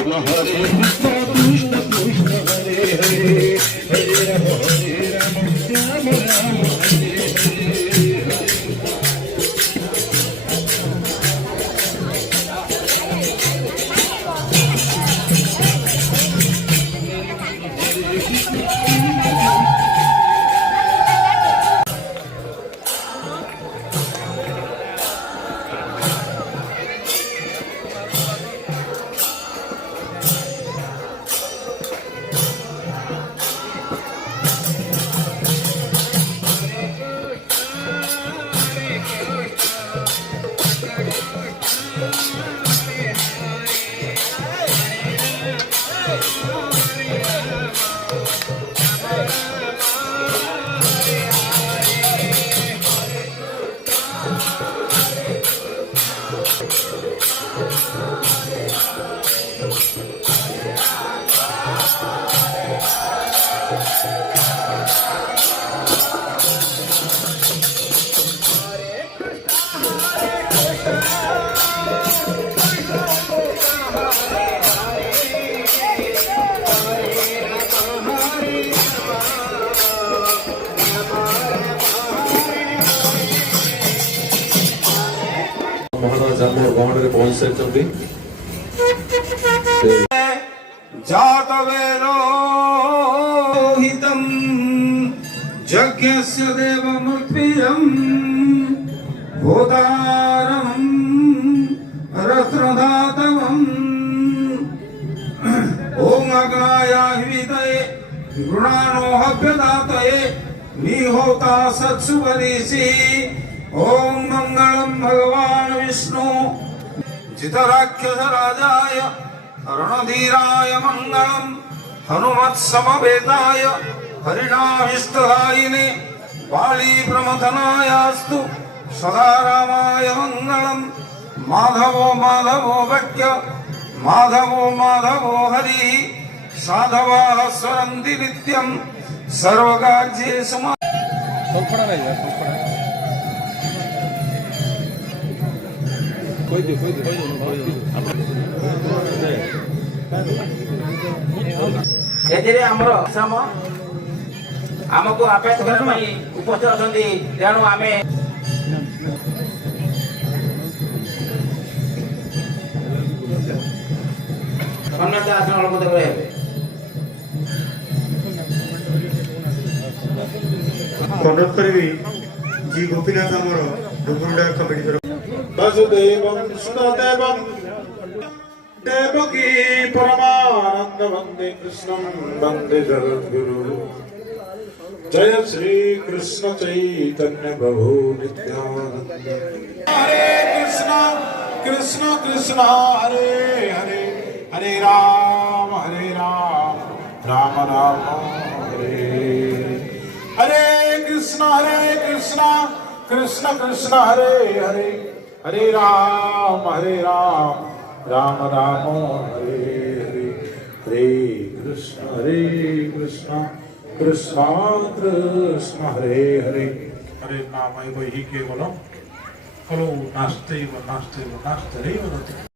कृष्ण हरे कृष्ण कृष्ण हरे हरे हरे राम राम राम हरे हरे। महाराज आम गहण पहुंच सारी जातवेदोहितं यज्ञस्य देवमर्प्यं होतारं रत्नधातवम् ॐ अग्नाय वितये गृणानो हव्यदातये निहोता सत्सुवरीसि ॐ मंगलम भगवान विष्णु जितराक्षसराजाय रणधीराय मंगलम हनुमत्समवेताय हरिणाभिष्टदायिने बाली प्रमथनायास्तु सदा रामाय मंगलम माधवो माधवो भक्त्य माधवो माधवो हरि साधवाः स्वरन्ति नित्यं सर्वकार्येषु एथिरे हमरो सम हमको अपेत करबा पई उपस्थित अछंती तेणु आमे सम्मानित आसन अलंकृत करे कंडक्ट करी जी गोपीनाथ हमरो डुगुंडा कमिटी तरफ वसुदेवं सुतदेवं देवकी परमानंद वंदे कृष्णं वंदे जगद्गुरु जय श्री कृष्ण चैतन्य प्रभु नित्यानंद। हरे कृष्ण कृष्ण कृष्ण हरे हरे हरे राम राम राम हरे हरे कृष्ण कृष्ण कृष्ण हरे हरे हरे राम राम राम हरे हरे हरे कृष्ण कृष्ण कृष्ण हरे हरे हरे नाम वही केवलम खलु नास्ते नास्ते नास्ते